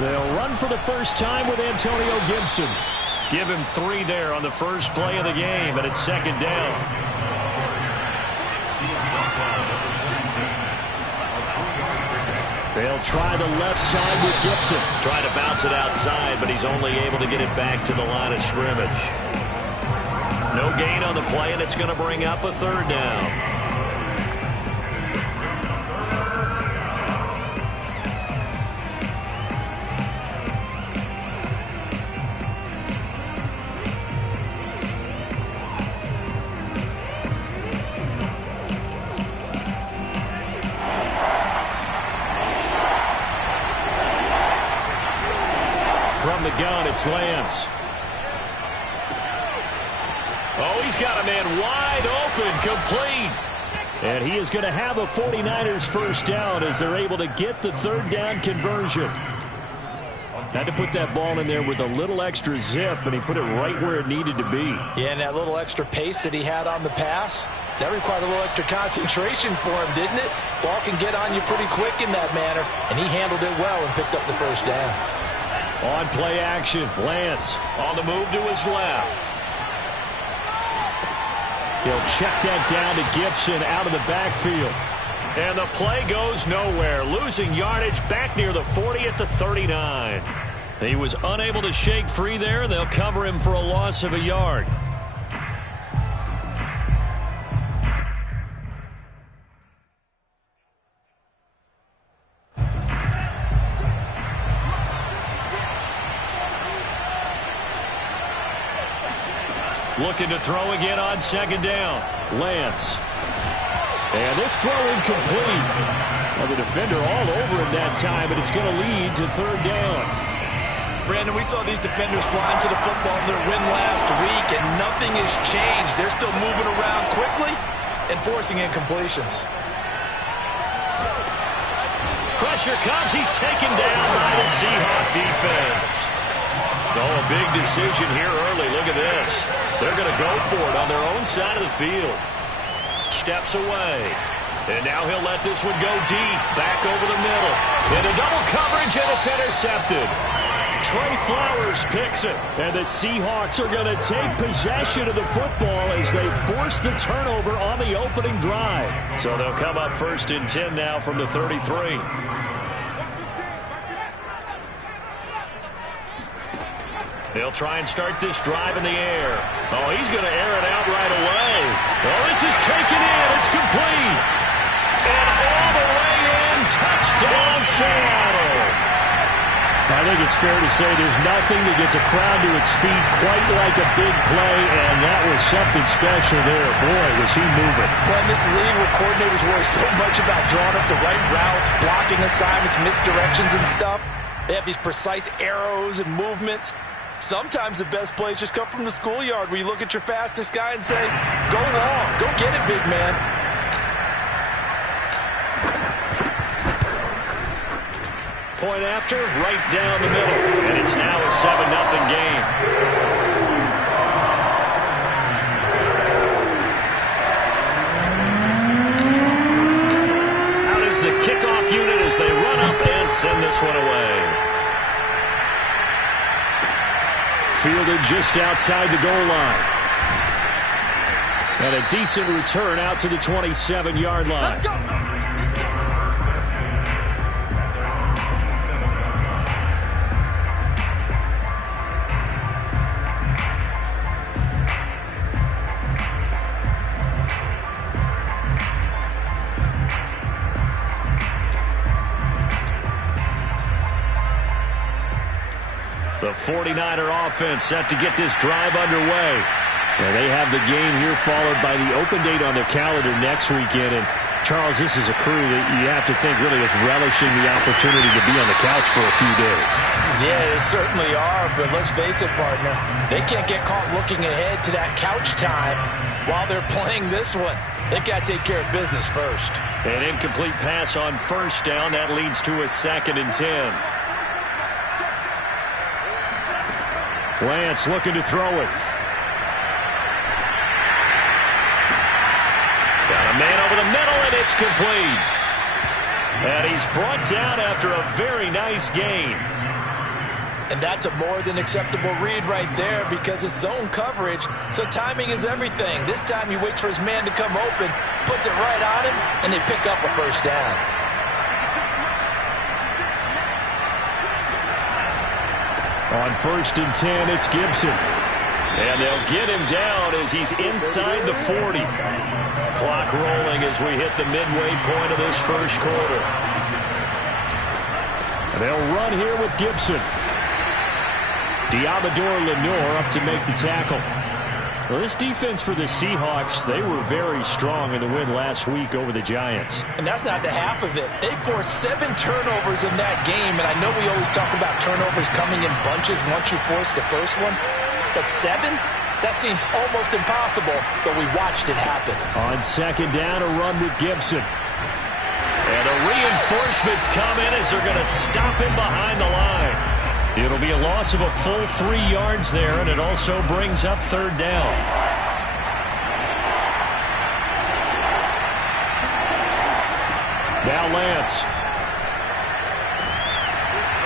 They'll run for the first time with Antonio Gibson. Give him 3 there on the first play of the game, and it's second down. They'll try the left side with Gibson. Trying to bounce it outside, but he's only able to get it back to the line of scrimmage. No gain on the play, and it's going to bring up a third down. From the gun, it's Lance. Oh, he's got a man wide open, complete. And he is going to have a 49ers first down as they're able to get the third down conversion. Had to put that ball in there with a little extra zip, and he put it right where it needed to be. Yeah, and that little extra pace that he had on the pass, that required a little extra concentration for him, didn't it? Ball can get on you pretty quick in that manner, and he handled it well and picked up the first down. On play action, Lance on the move to his left. He'll check that down to Gibson out of the backfield. And the play goes nowhere. Losing yardage back near the 40 at the 39. He was unable to shake free there. They'll cover him for a loss of a yard. Looking to throw again on second down. Lance. And this throw incomplete. Well, the defender all over him that time, and it's going to lead to third down. Brandon, we saw these defenders flying to the football in their win last week, and nothing has changed. They're still moving around quickly and forcing incompletions. Pressure comes. He's taken down by the Seahawk defense. Oh, a big decision here early. Look at this. They're going to go for it on their own side of the field. Steps away. And now he'll let this one go deep. Back over the middle. Into double coverage, and it's intercepted. Trey Flowers picks it. And the Seahawks are going to take possession of the football as they force the turnover on the opening drive. So they'll come up first and 10 now from the 33. They'll try and start this drive in the air. Oh, he's going to air it out right away. Oh, this is taken in. It's complete. And all the way in. Touchdown, Seattle. I think it's fair to say there's nothing that gets a crowd to its feet quite like a big play, and that was something special there. Boy, was he moving. Well, in this league where coordinators worry so much about drawing up the right routes, blocking assignments, misdirections and stuff, they have these precise arrows and movements. Sometimes the best plays just come from the schoolyard where you look at your fastest guy and say, go long, go get it, big man. Point after, right down the middle. And it's now a 7-0 game. Out is the kickoff unit as they run up and send this one away. Fielded just outside the goal line. And a decent return out to the 27-yard line. Let's go. The 49er offense set to get this drive underway. And they have the game here followed by the open date on their calendar next weekend. And, Charles, this is a crew that you have to think really is relishing the opportunity to be on the couch for a few days. Yeah, they certainly are, but let's face it, partner. They can't get caught looking ahead to that couch time while they're playing this one. They've got to take care of business first. An incomplete pass on first down. That leads to a 2nd and 10. Lance looking to throw it. Got a man over the middle, and it's complete. And he's brought down after a very nice gain. And that's a more than acceptable read right there because it's zone coverage, so timing is everything. This time he waits for his man to come open, puts it right on him, and they pick up a first down. On 1st and 10, it's Gibson. And they'll get him down as he's inside the 40. Clock rolling as we hit the midway point of this first quarter. They'll run here with Gibson. Diamador Lenore up to make the tackle. Well, this defense for the Seahawks, they were very strong in the win last week over the Giants. And that's not the half of it. They forced 7 turnovers in that game, and I know we always talk about turnovers coming in bunches once you force the first one, but 7? That seems almost impossible, but we watched it happen. On 2nd down, a run with Gibson. And the reinforcements come in as they're going to stop him behind the line. It'll be a loss of a full 3 yards there, and it also brings up 3rd down. Now Lance.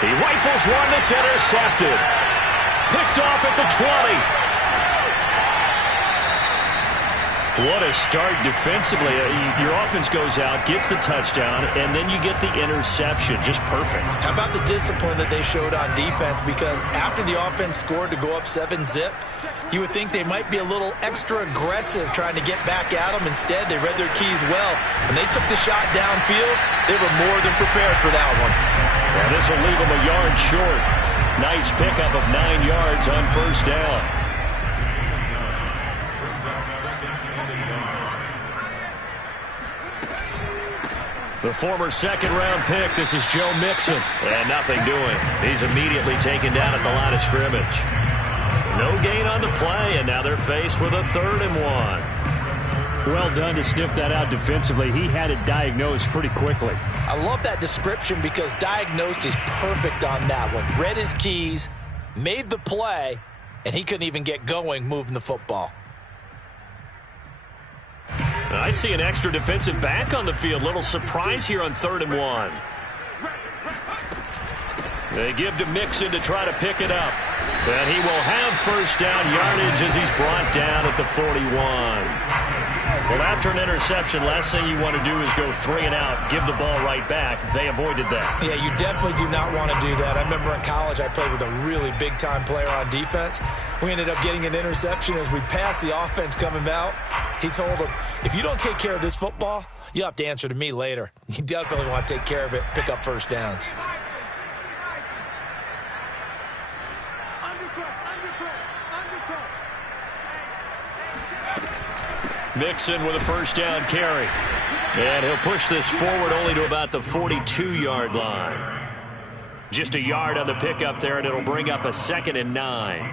He rifles one that's intercepted. Picked off at the 20. What a start defensively. Your offense goes out, gets the touchdown, and then you get the interception. Just perfect. How about the discipline that they showed on defense? Because after the offense scored to go up 7-zip, you would think they might be a little extra aggressive trying to get back at them. Instead, they read their keys well. When they took the shot downfield, they were more than prepared for that one. Well, this will leave them a yard short. Nice pickup of 9 yards on 1st down. The former 2nd-round pick, this is Joe Mixon. And nothing doing. He's immediately taken down at the line of scrimmage. No gain on the play, and now they're faced with a 3rd and 1. Well done to sniff that out defensively. He had it diagnosed pretty quickly. I love that description because diagnosed is perfect on that one. Read his keys, made the play, and he couldn't even get going moving the football. I see an extra defensive back on the field. Little surprise here on 3rd and 1. They give to Mixon to try to pick it up. And he will have 1st down yardage as he's brought down at the 41. Well, after an interception, last thing you want to do is go 3 and out, give the ball right back. They avoided that. Yeah, you definitely do not want to do that. I remember in college I played with a really big-time player on defense. We ended up getting an interception as we passed the offense coming out. He told him, if you don't take care of this football, you'll have to answer to me later. You definitely want to take care of it, pick up 1st downs. Mixon with a 1st down carry. And he'll push this forward only to about the 42-yard line. Just a yard on the pickup there, and it'll bring up a 2nd and 9.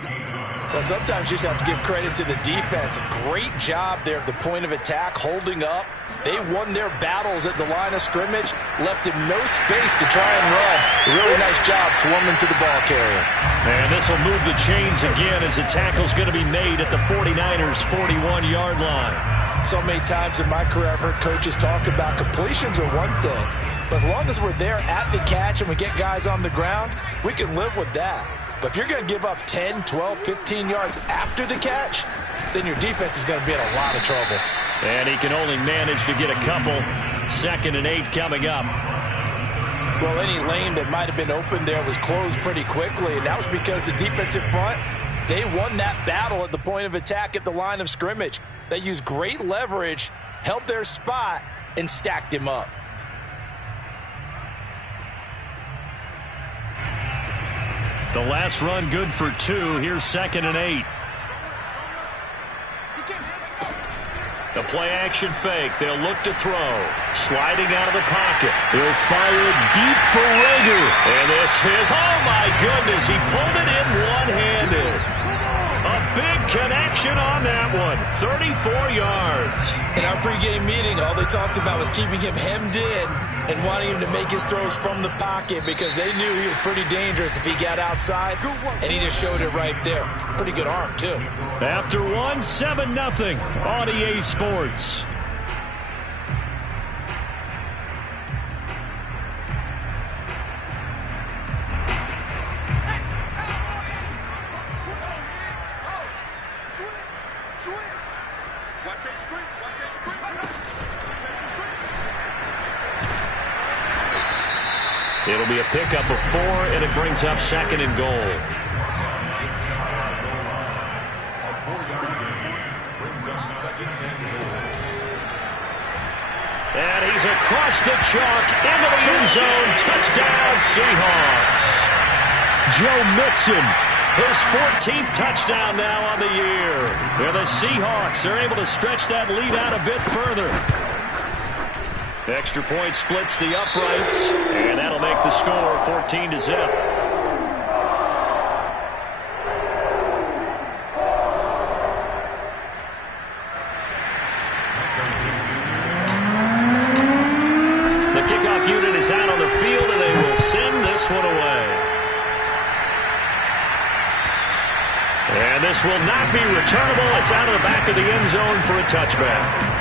Well, sometimes you just have to give credit to the defense. Great job there at the point of attack, holding up. They won their battles at the line of scrimmage, left him no space to try and run. Really nice job swarming to the ball carrier. And this will move the chains again as the tackle's going to be made at the 49ers' 41-yard line. So many times in my career I've heard coaches talk about completions are one thing, but as long as we're there at the catch and we get guys on the ground, we can live with that. But if you're going to give up 10, 12, 15 yards after the catch, then your defense is going to be in a lot of trouble. And he can only manage to get a couple. 2nd and 8 coming up. Well, any lane that might have been open there was closed pretty quickly, and that was because the defensive front, they won that battle at the point of attack at the line of scrimmage. They used great leverage, held their spot, and stacked him up. The last run good for 2. Here's 2nd and 8. The play-action fake. They'll look to throw. Sliding out of the pocket. They'll fire it deep for Rager. And this is, oh my goodness, he pulled it in one-handed. A big connection on that one. 34 yards. In our pregame meeting, all they talked about was keeping him hemmed in and wanting him to make his throws from the pocket because they knew he was pretty dangerous if he got outside, and he just showed it right there. Pretty good arm, too. After 7-0 on EA Sports. It'll be a pickup of 4, and it brings up 2nd and goal. And he's across the chalk into the end zone. Touchdown, Seahawks. Joe Mixon, his 14th touchdown now on the year. And the Seahawks are able to stretch that lead out a bit further. Extra point splits the uprights, and that'll make the score 14-0. The kickoff unit is out on the field, and they will send this one away. And this will not be returnable. It's out of the back of the end zone for a touchback.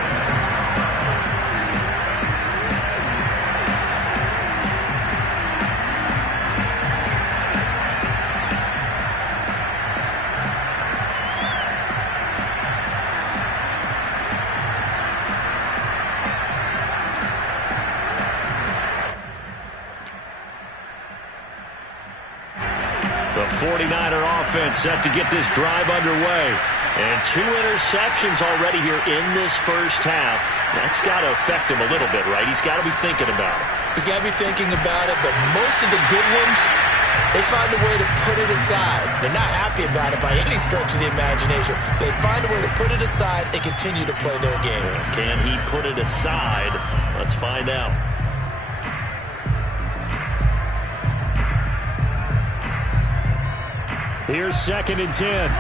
The 49er offense set to get this drive underway. And 2 interceptions already here in this first half. That's got to affect him a little bit, right? He's got to be thinking about it. He's got to be thinking about it, but most of the good ones, they find a way to put it aside. They're not happy about it by any stretch of the imagination. They find a way to put it aside and continue to play their game. Can he put it aside? Let's find out. Here's 2nd and 10.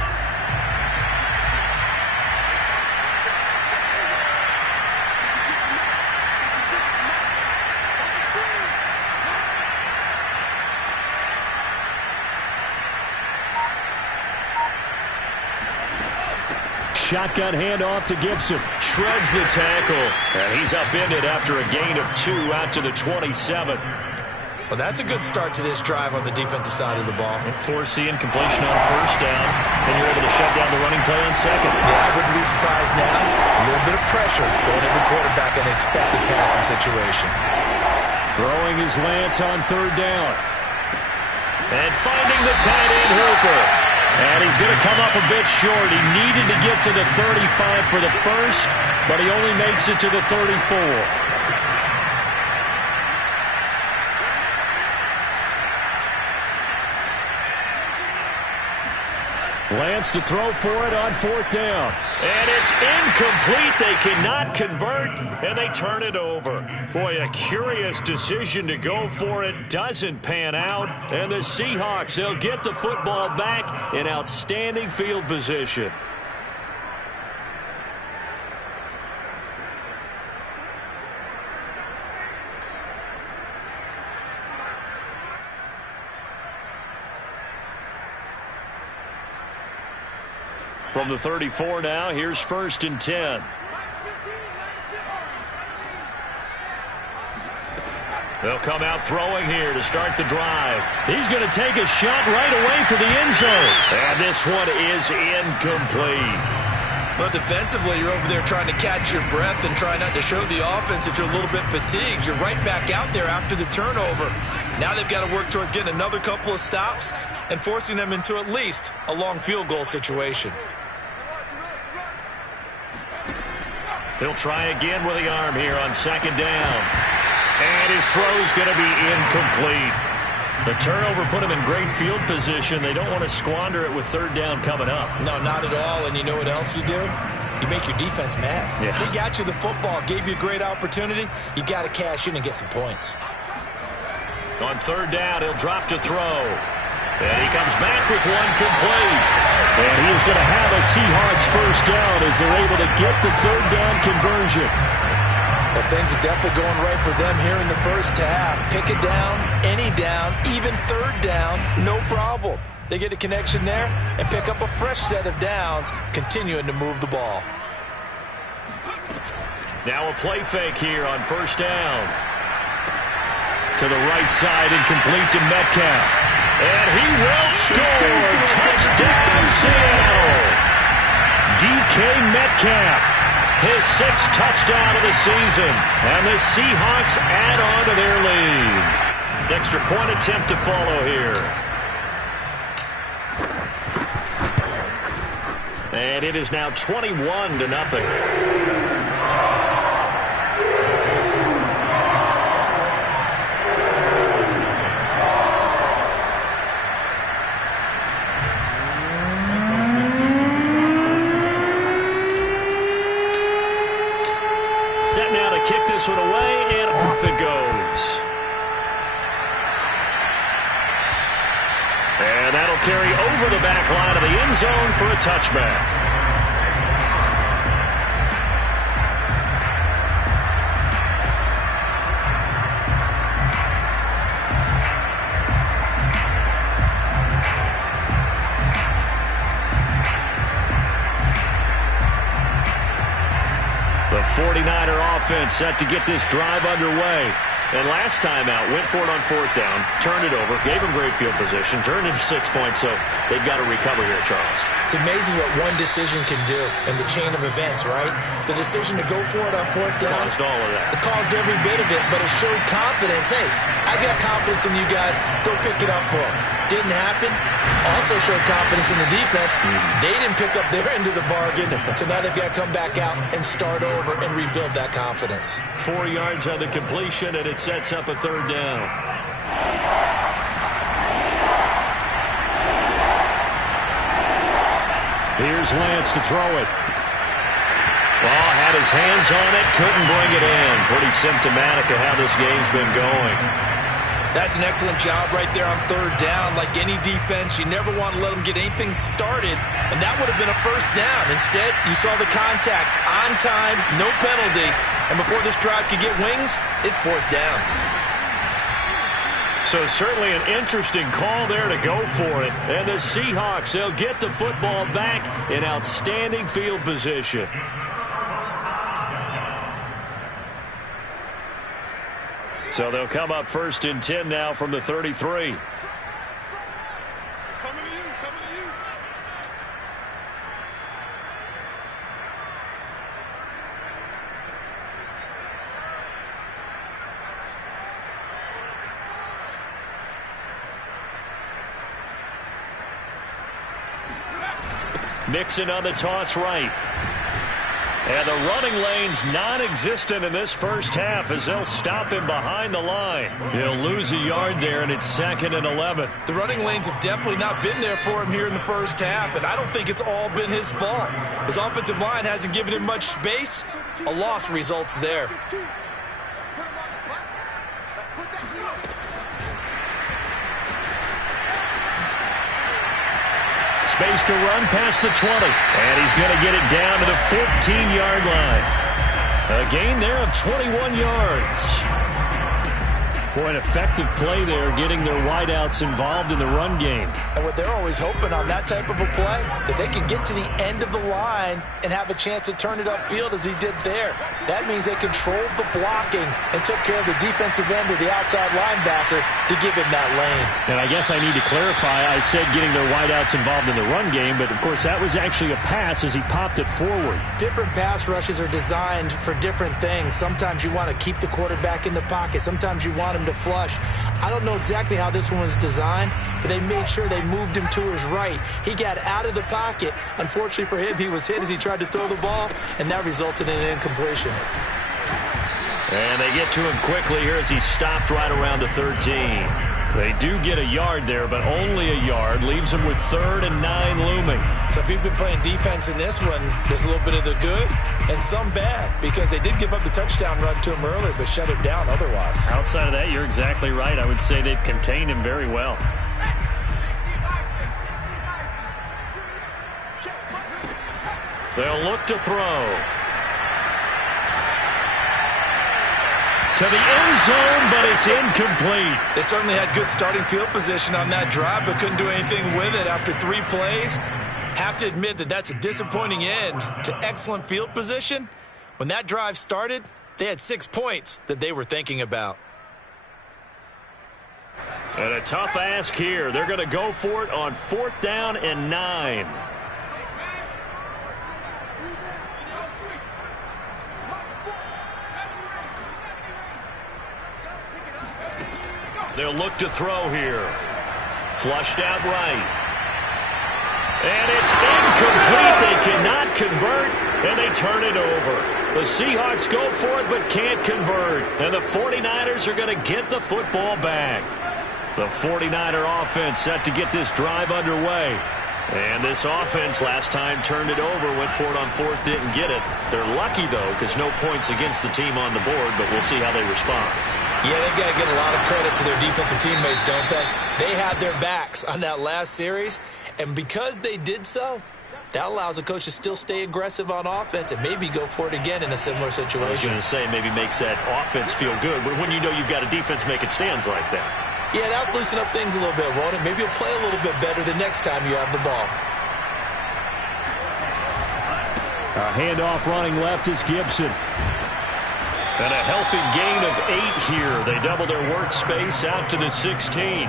Shotgun handoff to Gibson. Shreds the tackle. And he's upended after a gain of 2 out to the 27. Well, that's a good start to this drive on the defensive side of the ball. Forcing completion on 1st down. Then you're able to shut down the running play on 2nd. Yeah, I wouldn't be surprised now. A little bit of pressure going at the quarterback in an expected passing situation. Throwing his Lance on 3rd down. And finding the tight end Hooper. And he's going to come up a bit short. He needed to get to the 35 for the first, but he only makes it to the 34. Lance to throw for it on 4th down. And it's incomplete. They cannot convert, and they turn it over. Boy, a curious decision to go for it. Doesn't pan out. And the Seahawks, they'll get the football back in outstanding field position. From the 34 now, here's 1st and 10. They'll come out throwing here to start the drive. He's going to take a shot right away for the end zone. And this one is incomplete. But defensively, you're over there trying to catch your breath and try not to show the offense that you're a little bit fatigued. You're right back out there after the turnover. Now they've got to work towards getting another couple of stops and forcing them into at least a long field goal situation. He'll try again with the arm here on 2nd down. And his throw's going to be incomplete. The turnover put him in great field position. They don't want to squander it with 3rd down coming up. No, not at all. And you know what else you do? You make your defense mad. Yeah. They got you the football, gave you a great opportunity. You got to cash in and get some points. On 3rd down, he'll drop to throw. And he comes back with one complete. And he is going to have a Seahawks 1st down as they're able to get the 3rd down conversion. Well, things are definitely going right for them here in the first half. Pick it down, any down, even 3rd down, no problem. They get a connection there and pick up a fresh set of downs, continuing to move the ball. Now a play fake here on 1st down. To the right side and complete to Metcalf. And he will score. Touchdown, Seattle. DK Metcalf. His 6th touchdown of the season. And the Seahawks add on to their lead. Extra point attempt to follow here. And it is now 21-0. Kick this one away, and off it goes. And that'll carry over the back line of the end zone for a touchback. The 49er offense set to get this drive underway. And last time out, went for it on 4th down, turned it over, gave him great field position, turned into 6 points, so they've got to recover here, Charles. It's amazing what one decision can do in the chain of events, right? The decision to go for it on 4th down. Caused all of that. It caused every bit of it, but it showed confidence. Hey, I've got confidence in you guys. Go pick it up for them. Didn't happen. Also showed confidence in the defense. They didn't pick up their end of the bargain, so now they've got to come back out and start over and rebuild that confidence. 4 yards on the completion, and it sets up a 3rd down. Here's Lance to throw it. Well, had his hands on it, couldn't bring it in. Pretty symptomatic of how this game's been going. That's an excellent job right there on 3rd down. Like any defense, you never want to let them get anything started, and that would have been a 1st down. Instead, you saw the contact on time, no penalty, and before this drive could get wings, it's 4th down. So certainly an interesting call there to go for it. And the Seahawks, they'll get the football back in outstanding field position. So they'll come up 1st and 10 now from the 33. Mixon on the toss right. And the running lane's non-existent in this first half as they'll stop him behind the line. He'll lose a yard there, and it's 2nd and 11. The running lanes have definitely not been there for him here in the first half, and I don't think it's all been his fault. His offensive line hasn't given him much space. A loss results there. Space to run past the 20. And he's going to get it down to the 14-yard line. A gain there of 21 yards. Boy, an effective play there, getting their wideouts involved in the run game. And what they're always hoping on that type of a play, that they can get to the end of the line and have a chance to turn it upfield as he did there. That means they controlled the blocking and took care of the defensive end or the outside linebacker to give him that lane. And I guess I need to clarify, I said getting their wideouts involved in the run game, but of course that was actually a pass as he popped it forward. Different pass rushes are designed for different things. Sometimes you want to keep the quarterback in the pocket. Sometimes you want him to flush. I don't know exactly how this one was designed, but they made sure they moved him to his right. He got out of the pocket. Unfortunately for him, he was hit as he tried to throw the ball, and that resulted in an incompletion. And they get to him quickly here as he stopped right around the 13. They do get a yard there, but only a yard. Leaves them with 3rd and 9 looming. So if you've been playing defense in this one, there's a little bit of the good and some bad, because they did give up the touchdown run to him earlier, but shut him down otherwise. Outside of that, you're exactly right. I would say they've contained him very well. They'll look to throw. To the end zone, but it's incomplete. They certainly had good starting field position on that drive, but couldn't do anything with it after 3 plays. Have to admit that that's a disappointing end to excellent field position. When that drive started, they had 6 points that they were thinking about. And a tough ask here. They're going to go for it on 4th down and 9. They'll look to throw here. Flushed out right. And it's incomplete. They cannot convert, and they turn it over. The Seahawks go for it but can't convert. And the 49ers are going to get the football back. The 49er offense set to get this drive underway. And this offense last time turned it over, went for it on fourth, didn't get it. They're lucky, though, because no points against the team on the board, but we'll see how they respond. Yeah, they've got to give a lot of credit to their defensive teammates, don't they? They had their backs on that last series, and because they did so, that allows the coach to still stay aggressive on offense and maybe go for it again in a similar situation. I was going to say maybe makes that offense feel good, but when you know you've got a defense making stands like that. Yeah, that'll loosen up things a little bit, won't it? Maybe you'll play a little bit better the next time you have the ball. A handoff running left is Gibson. And a healthy gain of 8 here. They double their workspace out to the 16.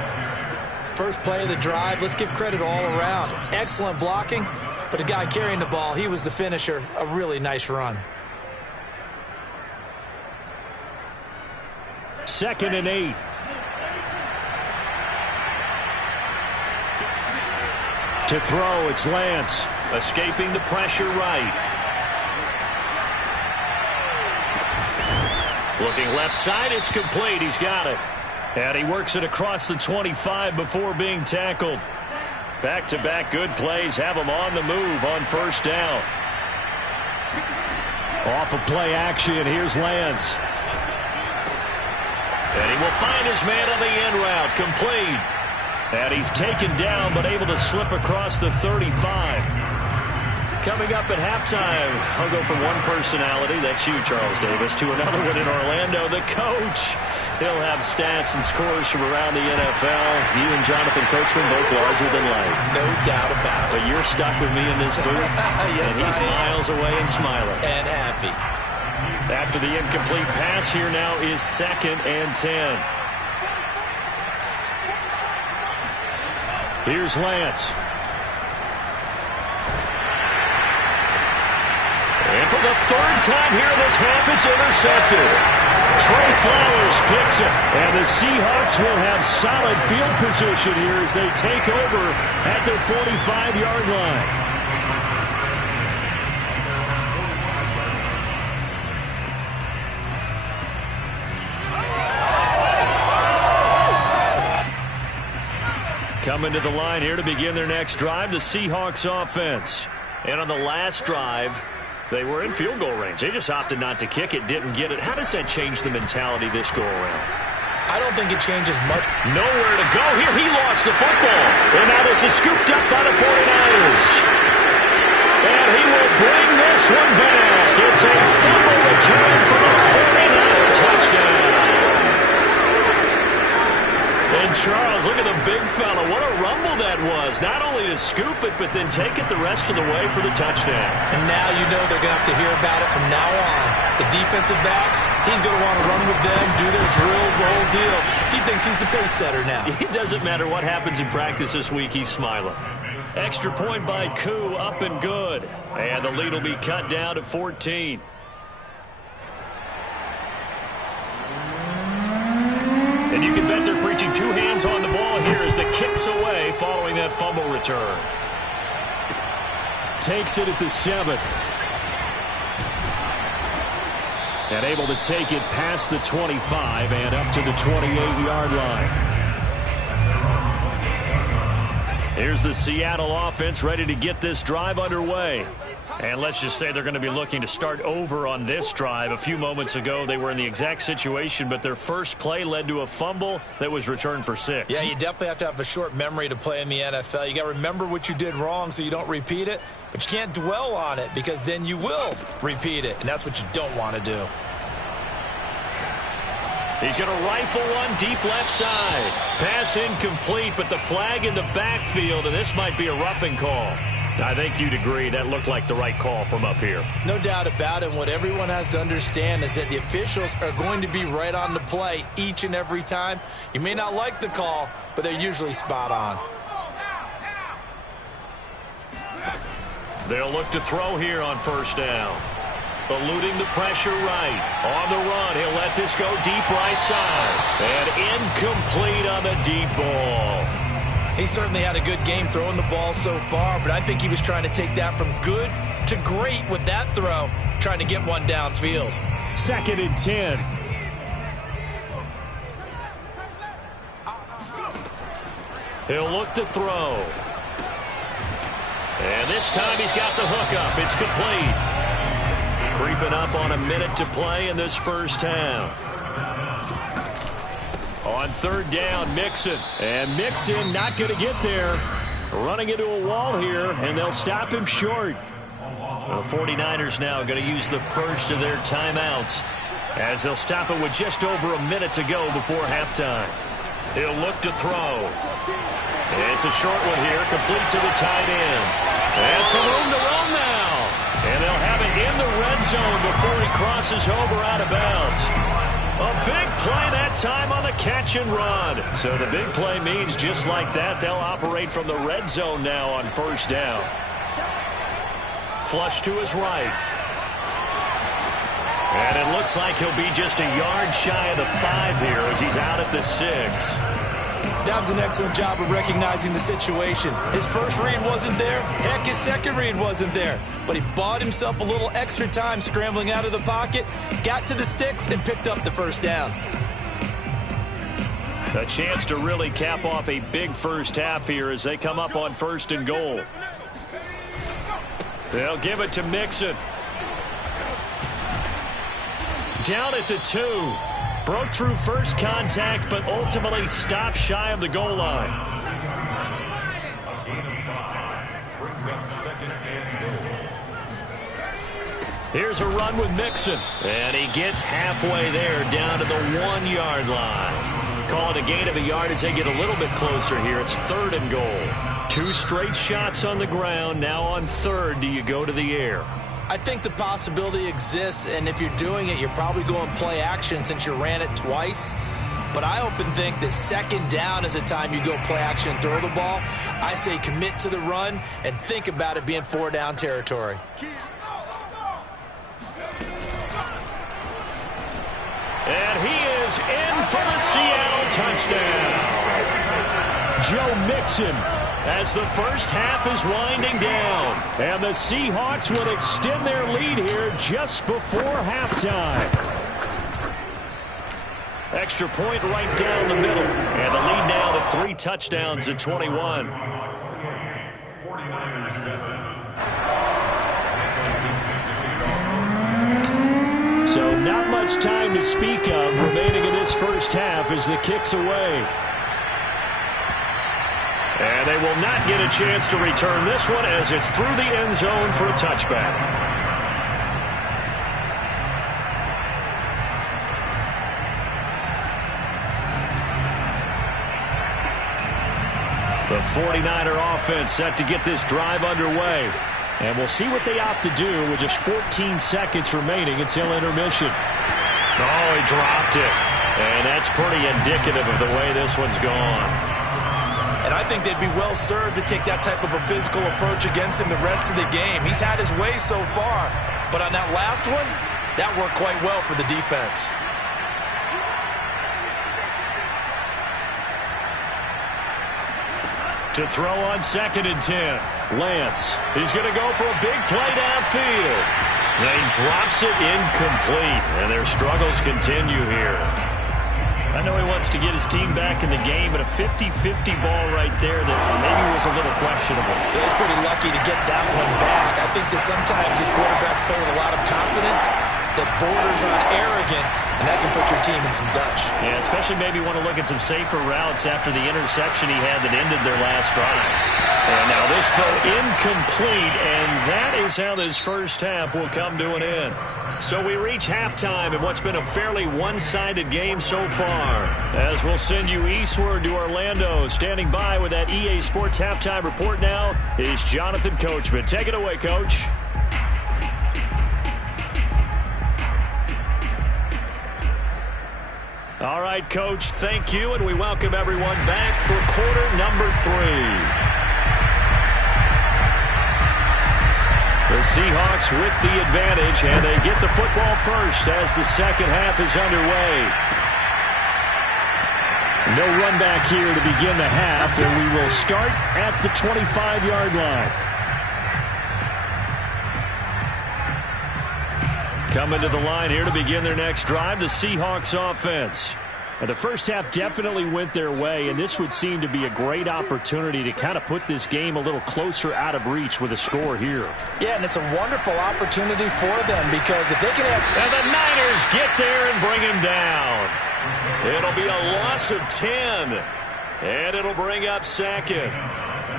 First play of the drive, let's give credit all around. Excellent blocking, but the guy carrying the ball, he was the finisher. A really nice run. 2nd and 8. To throw, it's Lance. Escaping the pressure right. Looking left side, it's complete. He's got it. And he works it across the 25 before being tackled. Back-to-back good plays have him on the move on first down. Off of play action, here's Lance. And he will find his man on the end route, complete. And he's taken down, but able to slip across the 35. Coming up at halftime, I'll go from one personality, that's you, Charles Davis, to another one in Orlando, the coach. He'll have stats and scores from around the NFL. You and Jonathan Coachman both larger than life. No doubt about it. But you're stuck with me in this booth, yes, and he's miles away and smiling. And happy. After the incomplete pass, here now is 2nd and 10. Here's Lance. And for the 3rd time here in this half, it's intercepted. Trey Flowers picks it. And the Seahawks will have solid field position here as they take over at their 45-yard line. Coming to the line here to begin their next drive, the Seahawks offense. And on the last drive, they were in field goal range. They just opted not to kick it, didn't get it. How does that change the mentality this go-around? I don't think it changes much. Nowhere to go here. He lost the football. And now this is scooped up by the 49ers. And he will bring this one back. It's a fumble return for a 49er touchdown. And Charles, look at the big fella. What a rumble that was. Not only to scoop it, but then take it the rest of the way for the touchdown. And now you know they're going to have to hear about it from now on. The defensive backs, he's going to want to run with them, do their drills, the whole deal. He thinks he's the pace setter now. It doesn't matter what happens in practice this week. He's smiling. Extra point by Koo, up and good. And the lead will be cut down to 14. And you can bet they're preaching 2 hands on the ball here as the kick's away following that fumble return. Takes it at the 7. And able to take it past the 25 and up to the 28-yard line. Here's the Seattle offense ready to get this drive underway. And let's just say they're going to be looking to start over on this drive. A few moments ago, they were in the exact situation, but their first play led to a fumble that was returned for 6. Yeah, you definitely have to have a short memory to play in the NFL. You got to remember what you did wrong so you don't repeat it, but you can't dwell on it because then you will repeat it, and that's what you don't want to do. He's going to rifle one deep left side. Pass incomplete, but the flag in the backfield, and this might be a roughing call. I think you'd agree that looked like the right call from up here. No doubt about it. What everyone has to understand is that the officials are going to be right on the play each and every time. You may not like the call, but they're usually spot on. They'll look to throw here on first down. eluding the pressure right. On the run, he'll let this go deep right side. And incomplete on the deep ball. He certainly had a good game throwing the ball so far, but I think he was trying to take that from good to great with that throw, trying to get one downfield. 2nd and 10. He'll look to throw. And this time he's got the hook up. It's complete. Creeping up on a minute to play in this first half. On 3rd down, Mixon. And Mixon not going to get there. Running into a wall here, and they'll stop him short. The 49ers now going to use the first of their timeouts as they'll stop it with just over a minute to go before halftime. He'll look to throw. It's a short one here, complete to the tight end. And some room to run now. And they'll have it in the red zone before he crosses over out of bounds. A big play that time on the catch and run. So the big play means just like that, they'll operate from the red zone now on 1st down. Flush to his right. And it looks like he'll be just a yard shy of the 5 here as he's out at the 6. That was an excellent job of recognizing the situation. His first read wasn't there. Heck, his second read wasn't there. But he bought himself a little extra time scrambling out of the pocket, got to the sticks, and picked up the 1st down. A chance to really cap off a big first half here as they come up on 1st and goal. They'll give it to Mixon. Down at the 2. Broke through first contact, but ultimately stopped shy of the goal line. Here's a run with Mixon. And he gets halfway there, down to the 1-yard line. Call it a gain of a yard as they get a little bit closer here. It's 3rd and goal. 2 straight shots on the ground. Now on 3rd, do you go to the air? I think the possibility exists, and if you're doing it, you're probably going play action since you ran it twice. But I often think that 2nd down is the time you go play action and throw the ball. I say commit to the run and think about it being 4-down territory. And he is in for the Seattle touchdown. Joe Mixon, as the first half is winding down. And the Seahawks will extend their lead here just before halftime. Extra point right down the middle. And the lead now to 3 touchdowns at 21. So not much time to speak of remaining in this first half as the kick's away. And they will not get a chance to return this one as it's through the end zone for a touchback. The 49er offense set to get this drive underway. And we'll see what they opt to do with just 14 seconds remaining until intermission. Oh, he dropped it. And that's pretty indicative of the way this one's gone. And I think they'd be well served to take that type of a physical approach against him the rest of the game. He's had his way so far, but on that last one, that worked quite well for the defense. To throw on 2nd and 10. Lance, he's going to go for a big play downfield. He drops it incomplete, and their struggles continue here. I know he wants to get his team back in the game, but a 50-50 ball right there that maybe was a little questionable. He was pretty lucky to get that one back. I think that sometimes these quarterbacks play with a lot of confidence that borders on arrogance, and that can put your team in some dutch. Yeah, especially maybe want to look at some safer routes after the interception he had that ended their last drive. And now this throw incomplete, and that is how this first half will come to an end. So we reach halftime in what's been a fairly one-sided game so far. As we'll send you eastward to Orlando. Standing by with that EA Sports halftime report now is Jonathan Coachman. Take it away, Coach. All right, Coach, thank you, and we welcome everyone back for quarter number 3. The Seahawks with the advantage, and they get the football first as the second half is underway. No run back here to begin the half, and we will start at the 25-yard line. Coming to the line here to begin their next drive, the Seahawks offense. And the first half definitely went their way, and this would seem to be a great opportunity to kind of put this game a little closer out of reach with a score here. Yeah, and it's a wonderful opportunity for them because if they can have... And the Niners get there and bring him down. It'll be a loss of 10, and it'll bring up second.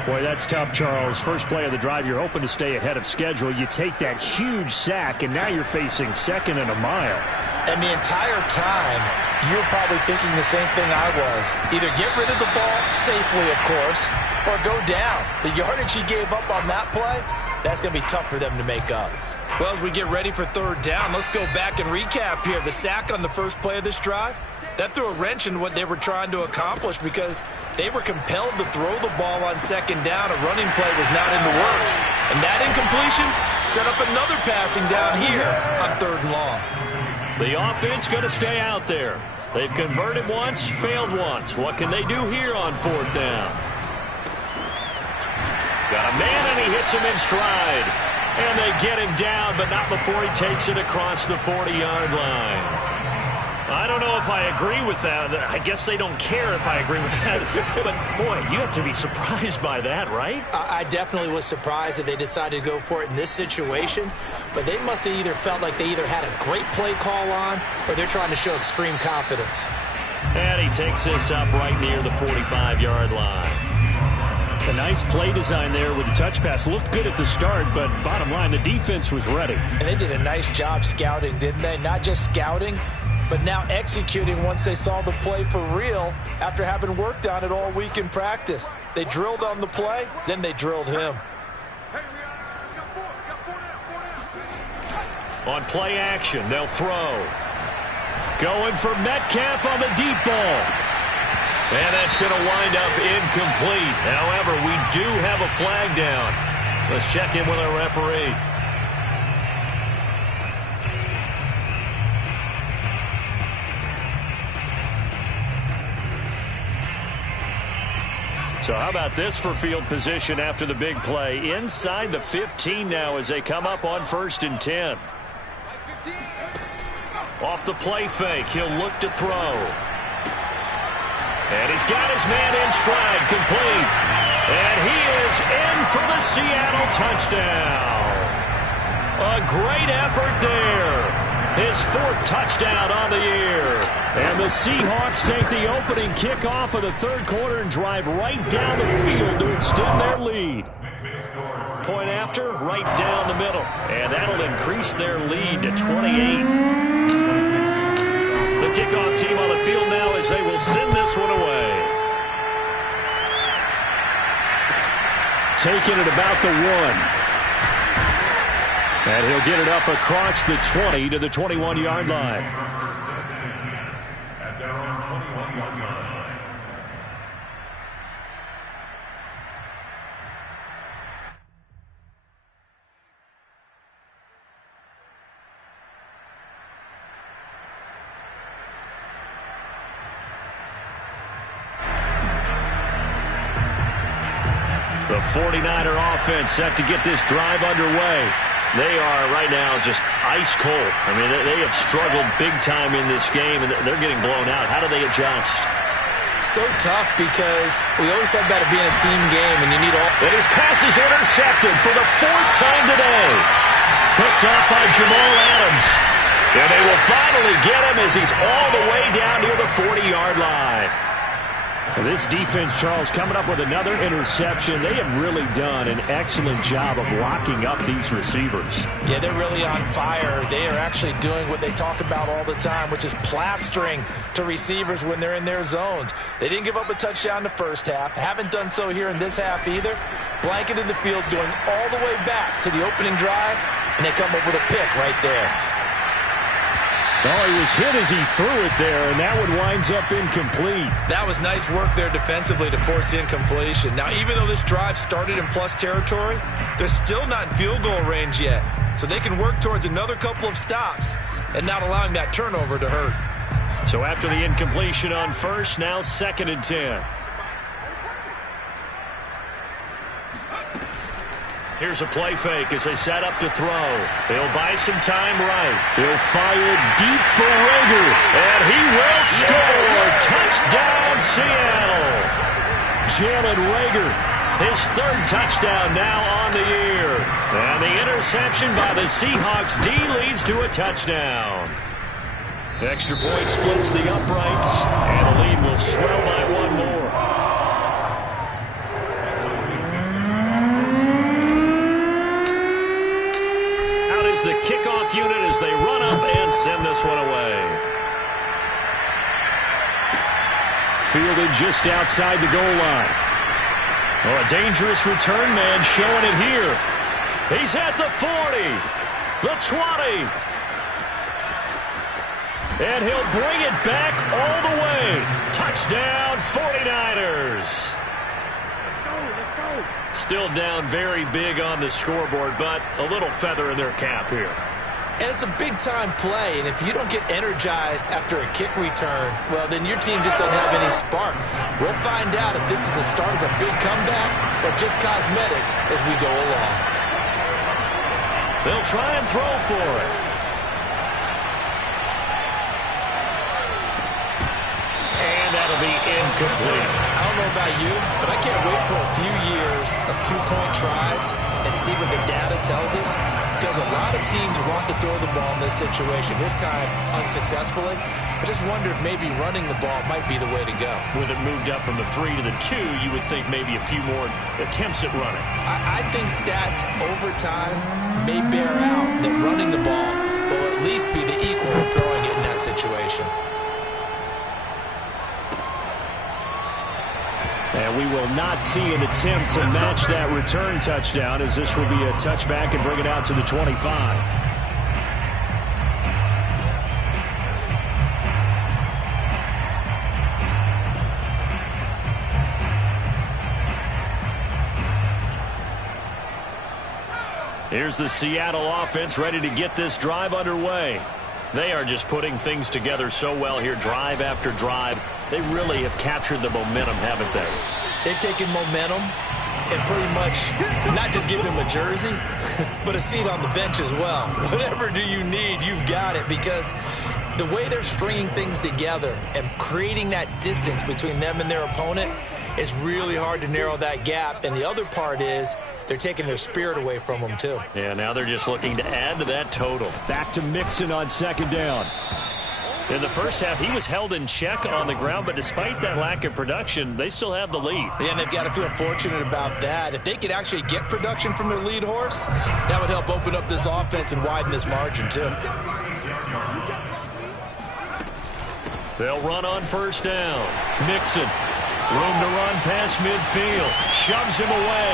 Boy, that's tough, Charles. First play of the drive, you're hoping to stay ahead of schedule. You take that huge sack, and now you're facing second and a mile. And the entire time, you're probably thinking the same thing I was. Either get rid of the ball safely, of course, or go down. The yardage he gave up on that play, that's going to be tough for them to make up. Well, as we get ready for third down, let's go back and recap here. The sack on the first play of this drive, that threw a wrench in what they were trying to accomplish because they were compelled to throw the ball on second down. A running play was not in the works. And that incompletion set up another passing down here on third and long. The offense going to stay out there. They've converted once, failed once. What can they do here on fourth down? Got a man, and he hits him in stride. And they get him down, but not before he takes it across the 40-yard line. I don't know if I agree with that. I guess they don't care if I agree with that. But, boy, you have to be surprised by that, right? I definitely was surprised that they decided to go for it in this situation. But they must have either felt like they either had a great play call on or they're trying to show extreme confidence. And he takes this up right near the 45-yard line. A nice play design there with the touch pass. Looked good at the start, but bottom line, the defense was ready. And they did a nice job scouting, didn't they? Not just scouting, but now executing once they saw the play for real after having worked on it all week in practice. They drilled on the play, then they drilled him. On play action, they'll throw. Going for Metcalf on the deep ball. And that's going to wind up incomplete. However, we do have a flag down. Let's check in with our referee. So how about this for field position after the big play? Inside the 15 now as they come up on 1st and 10. Off the play fake, he'll look to throw. And he's got his man in stride, complete. And he is in for the Seattle touchdown. A great effort there. His 4th touchdown on the year. And the Seahawks take the opening kickoff of the third quarter and drive right down the field to extend their lead. Point after, right down the middle. And that'll increase their lead to 28. The kickoff team on the field now as they will send this one away. Taking it about the 1. And he'll get it up across the 20 to the 21-yard line. At their own 21-yard line. The 49er offense set to get this drive underway. They are right now just ice cold. I mean, they have struggled big time in this game, and they're getting blown out. How do they adjust? So tough because we always talk about it being a team game, and you need all... And his pass is intercepted for the 4th time today. Picked up by Jamal Adams. And they will finally get him as he's all the way down near the 40-yard line. This defense, Charles, coming up with another interception. They have really done an excellent job of locking up these receivers. Yeah, they're really on fire. They are actually doing what they talk about all the time, which is plastering to receivers when they're in their zones. They didn't give up a touchdown the first half. Haven't done so here in this half either. Blanketed the field going all the way back to the opening drive, and they come up with a pick right there. Oh, he was hit as he threw it there, and that one winds up incomplete. That was nice work there defensively to force the incompletion. Now, even though this drive started in plus territory, they're still not in field goal range yet. So they can work towards another couple of stops and not allowing that turnover to hurt. So after the incompletion on first, now 2nd and 10. Here's a play fake as they set up to throw. They'll buy some time right. He'll fire deep for Rager. And he will score. Touchdown, Seattle. Jalen Rager. His 3rd touchdown now on the year. And the interception by the Seahawks D leads to a touchdown. Extra point splits the uprights. And the lead will swell by 1 more. The kickoff unit as they run up and send this one away. Fielded just outside the goal line. Oh, a dangerous return man showing it here. He's at the 40, the 20. And he'll bring it back all the way. Touchdown, 49ers. Still down very big on the scoreboard, but a little feather in their cap here. And it's a big-time play, and if you don't get energized after a kick return, well, then your team just doesn't have any spark. We'll find out if this is the start of a big comeback or just cosmetics as we go along. They'll try and throw for it. And that'll be incomplete. I don't know about you, but I can't wait for a few years of 2-point tries and see what the data tells us, because a lot of teams want to throw the ball in this situation, this time unsuccessfully. I just wonder if maybe running the ball might be the way to go. With it moved up from the 3 to the 2, you would think maybe a few more attempts at running. I think stats over time may bear out that running the ball will at least be the equal of throwing it in that situation. And we will not see an attempt to match that return touchdown, as this will be a touchback and bring it out to the 25. Here's the Seattle offense ready to get this drive underway. They are just putting things together so well here, drive after drive. They really have captured the momentum, haven't they? They've taken momentum and pretty much not just given him a jersey, but a seat on the bench as well. Whatever do you need, you've got it, because the way they're stringing things together and creating that distance between them and their opponent is really hard to narrow that gap. And the other part is they're taking their spirit away from them, too. Yeah, now they're just looking to add to that total. Back to Mixon on 2nd down. In the first half, he was held in check on the ground, but despite that lack of production, they still have the lead. Yeah, and they've got to feel fortunate about that. If they could actually get production from their lead horse, that would help open up this offense and widen this margin, too. They'll run on 1st down. Mixon, room to run past midfield, shoves him away.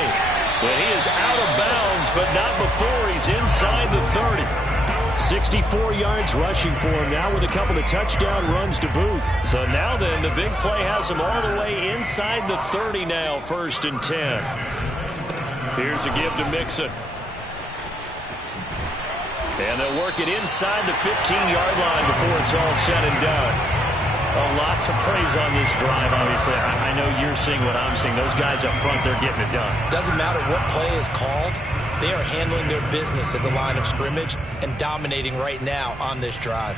But he is out of bounds, but not before he's inside the 30. 64 yards rushing for him now with a couple of touchdown runs to boot. So now then, the big play has him all the way inside the 30 now, 1st and 10. Here's a give to Mixon. And they'll work it inside the 15-yard line before it's all said and done. A lot to praise on this drive, obviously. I know you're seeing what I'm seeing. Those guys up front, they're getting it done. Doesn't matter what play is called. They are handling their business at the line of scrimmage and dominating right now on this drive.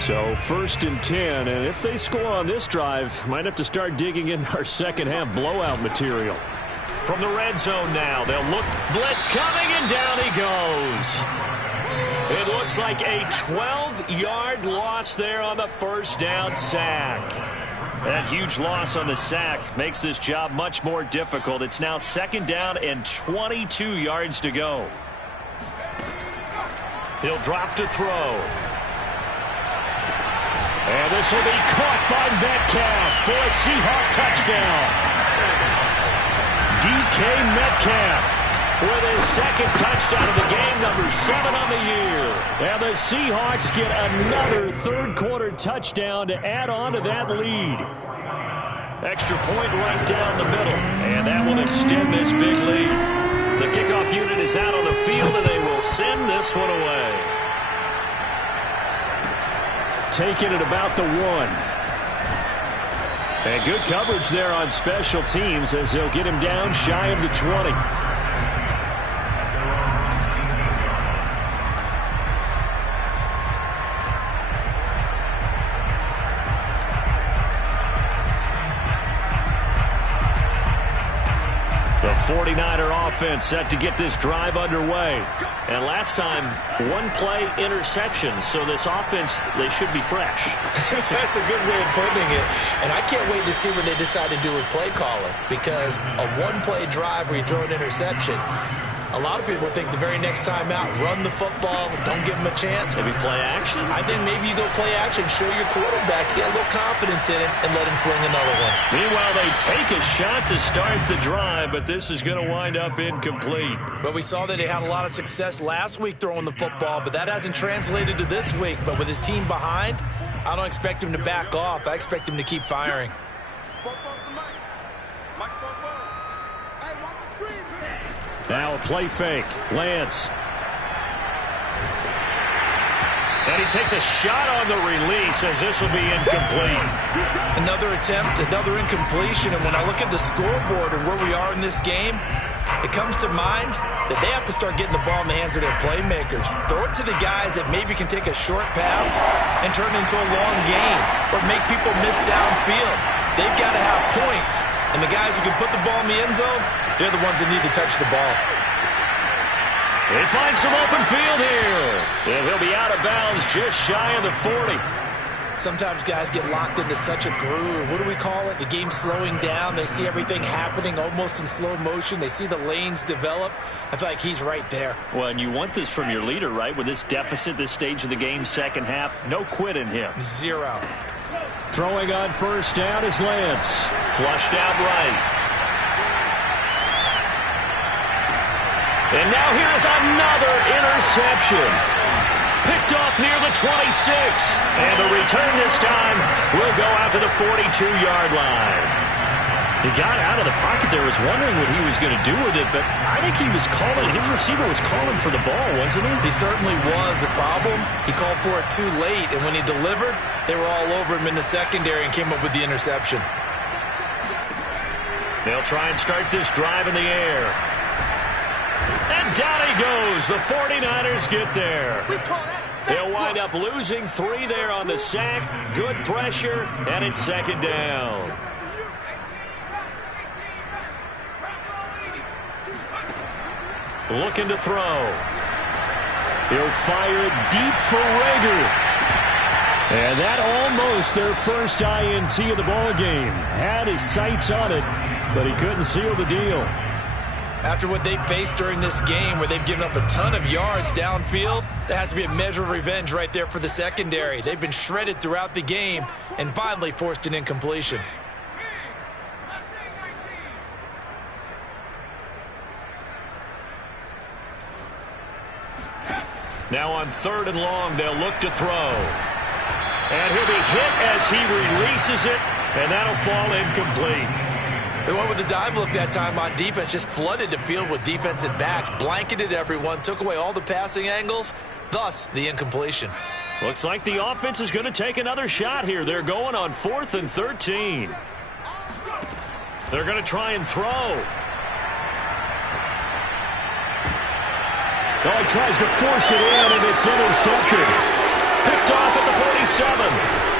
So 1st and 10, and if they score on this drive, might have to start digging in our second half blowout material. From the red zone now, they'll look, blitz coming, and down he goes. It looks like a 12-yard loss there on the 1st down sack. That huge loss on the sack makes this job much more difficult. It's now 2nd down and 22 yards to go. He'll drop to throw. And this will be caught by Metcalf for a Seahawk touchdown. DK Metcalf with his second touchdown of the game, number 7 on the year. And the Seahawks get another third-quarter touchdown to add on to that lead. Extra point right down the middle, and that will extend this big lead. The kickoff unit is out on the field, and they will send this one away. Taking it about the 1. And good coverage there on special teams as they'll get him down shy of the 20. The 49er offense set to get this drive underway. And last time, 1-play interception. So this offense, they should be fresh. That's a good way of putting it. And I can't wait to see what they decide to do with play calling. Because a 1-play drive where you throw an interception, a lot of people think the very next time out, run the football, don't give them a chance. Maybe play action? I think maybe you go play action, show your quarterback, get a little confidence in it, and let him fling another one. Meanwhile, they take a shot to start the drive, but this is going to wind up incomplete. But we saw that he had a lot of success last week throwing the football, but that hasn't translated to this week. But with his team behind, I don't expect him to back off. I expect him to keep firing. Now a play fake. Lance. And he takes a shot on the release as this will be incomplete. Another attempt, another incompletion. And when I look at the scoreboard and where we are in this game, it comes to mind that they have to start getting the ball in the hands of their playmakers. Throw it to the guys that maybe can take a short pass and turn it into a long gain or make people miss downfield. They've got to have points. And the guys who can put the ball in the end zone, they're the ones that need to touch the ball. They find some open field here. And he'll be out of bounds just shy of the 40. Sometimes guys get locked into such a groove. What do we call it? The game's slowing down. They see everything happening almost in slow motion. They see the lanes develop. I feel like he's right there. Well, and you want this from your leader, right? With this deficit, this stage of the game, second half, no quit in him. 0. Throwing on first down is Lance. Flushed out right. And now here's another interception. Picked off near the 26. And the return this time will go out to the 42-yard line. He got out of the pocket there, was wondering what he was going to do with it, but I think he was calling, his receiver was calling for the ball, wasn't he? He certainly was. The problem, he called for it too late, and when he delivered, they were all over him in the secondary and came up with the interception. They'll try and start this drive in the air. And down he goes. The 49ers get there. They'll wind up losing 3 there on the sack. Good pressure, and it's second down. Looking to throw. He'll fire it deep for Rager. And that almost their first INT of the ball game. Had his sights on it, but he couldn't seal the deal. After what they faced during this game where they've given up a ton of yards downfield, there has to be a measure of revenge right there for the secondary. They've been shredded throughout the game and finally forced an incompletion. Now on 3rd and long, they'll look to throw. And he'll be hit as he releases it, and that'll fall incomplete. They went with the dive look that time on defense, just flooded the field with defensive backs, blanketed everyone, took away all the passing angles, thus the incompletion. Looks like the offense is going to take another shot here. They're going on 4th and 13. They're going to try and throw. Oh, he tries to force it in, and it's intercepted. Picked off at the 47.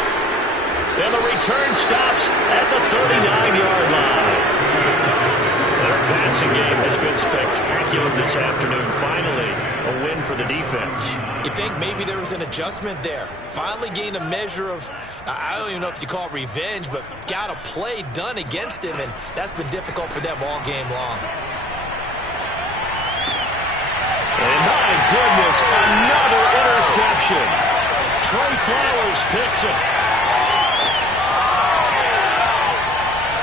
And the return stops at the 39-yard line. Their passing game has been spectacular this afternoon. Finally, a win for the defense. You think maybe there was an adjustment there. Finally gained a measure of, I don't even know if you call it revenge, but got a play done against him, and that's been difficult for them all game long. And my goodness, another interception. Trey Flowers picks it.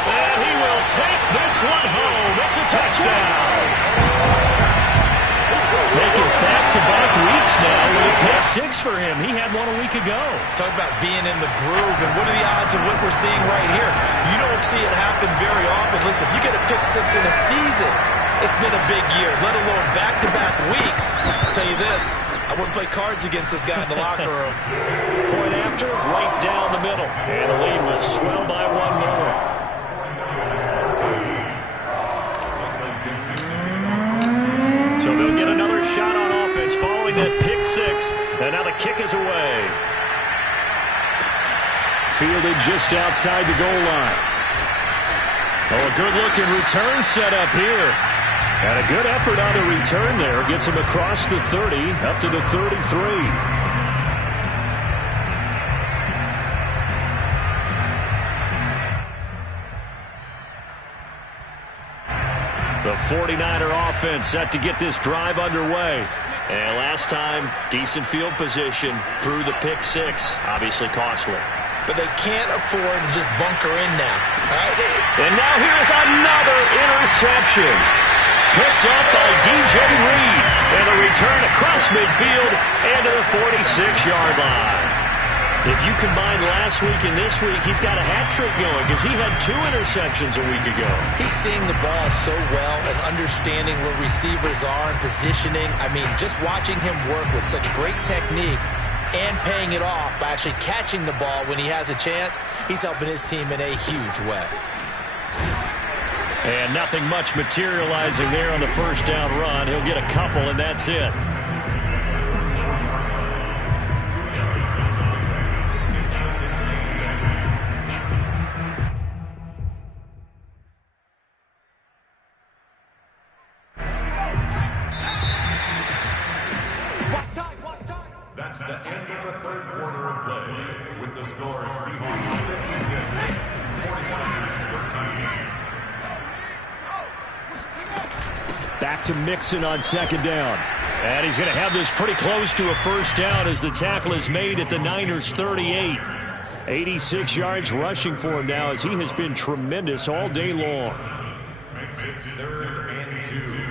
And he will take this one home. It's a touchdown. Make it back-to-back weeks now with a pick six for him. He had one a week ago. Talk about being in the groove, and what are the odds of what we're seeing right here? You don't see it happen very often. Listen, if you get a pick six in a season, it's been a big year, let alone back-to-back weeks. I'll tell you this, I wouldn't play cards against this guy in the locker room. Point after, right down the middle. And the lead will swell by one more. So they'll get another shot on offense following that pick six. And now the kick is away. Fielded just outside the goal line. Oh, a good-looking return set up here. And a good effort on the return there. Gets him across the 30, up to the 33. The 49er offense set to get this drive underway. And last time, decent field position through the pick six. Obviously costly. But they can't afford to just bunker in now. All right? And now here's another interception. Picked up by DJ Reed. And a return across midfield and to the 46-yard line. If you combine last week and this week, he's got a hat trick going because he had 2 interceptions a week ago. He's seeing the ball so well and understanding where receivers are and positioning. I mean, just watching him work with such great technique and paying it off by actually catching the ball when he has a chance, he's helping his team in a huge way. And nothing much materializing there on the first down run. He'll get a couple, and that's it. That's the end of the third quarter of play. With the score Seahawks 56, 49ers 13. Back to Mixon on second down. And he's going to have this pretty close to a first down as the tackle is made at the Niners' 38. 86 yards rushing for him now as he has been tremendous all day long. Makes it 3rd and 2.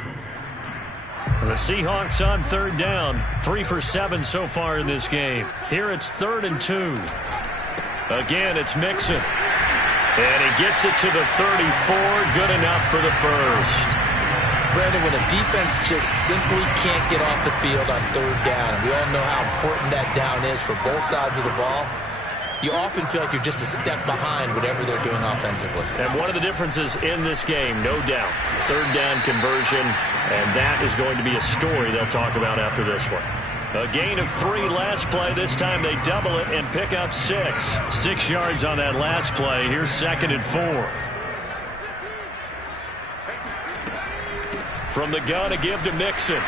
The Seahawks on third down. 3 for 7 so far in this game. Here it's 3rd and 2. Again, it's Mixon. And he gets it to the 34. Good enough for the first. Brandon, when a defense just simply can't get off the field on third down, we all know how important that down is for both sides of the ball, you often feel like you're just a step behind whatever they're doing offensively. And one of the differences in this game, no doubt, third down conversion, and that is going to be a story they'll talk about after this one. A gain of 3 last play. This time they double it and pick up 6. 6 yards on that last play. Here's 2nd and 4. From the gun, a give to Mixon.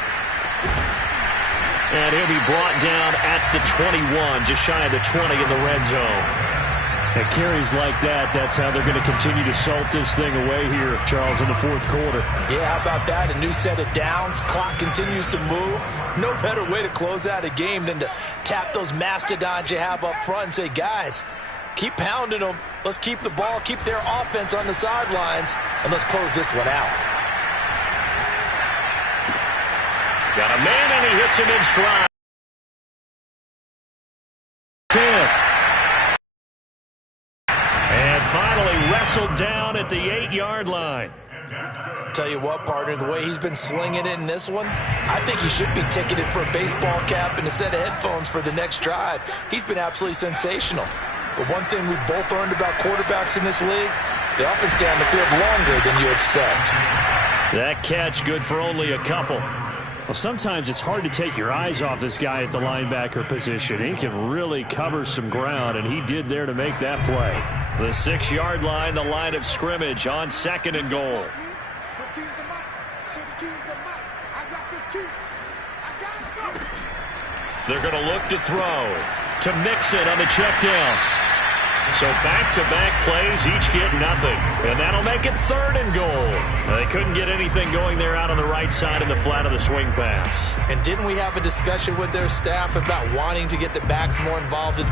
And he'll be brought down at the 21, just shy of the 20 in the red zone. At carries like that, that's how they're going to continue to salt this thing away here, Charles, in the fourth quarter. Yeah, how about that? A new set of downs. Clock continues to move. No better way to close out a game than to tap those mastodons you have up front and say, guys, keep pounding them. Let's keep the ball, keep their offense on the sidelines, and let's close this one out. Got a man, and he hits him in stride. 10. And finally wrestled down at the 8-yard line. Tell you what, partner, the way he's been slinging it in this one, I think he should be ticketed for a baseball cap and a set of headphones for the next drive. He's been absolutely sensational. But one thing we've both learned about quarterbacks in this league, they often stay on the field longer than you expect. That catch good for only a couple. Well, sometimes it's hard to take your eyes off this guy at the linebacker position. He can really cover some ground, and he did there to make that play. The 6-yard line, the line of scrimmage on 2nd and goal. 15's the mic. 15's the mic. I got 15. I got it. They're going to look to throw to Mixon on the check down. So back-to-back plays, each get nothing. And that'll make it 3rd and goal. They couldn't get anything going there out on the right side of the flat of the swing pass. And didn't we have a discussion with their staff about wanting to get the backs more involved in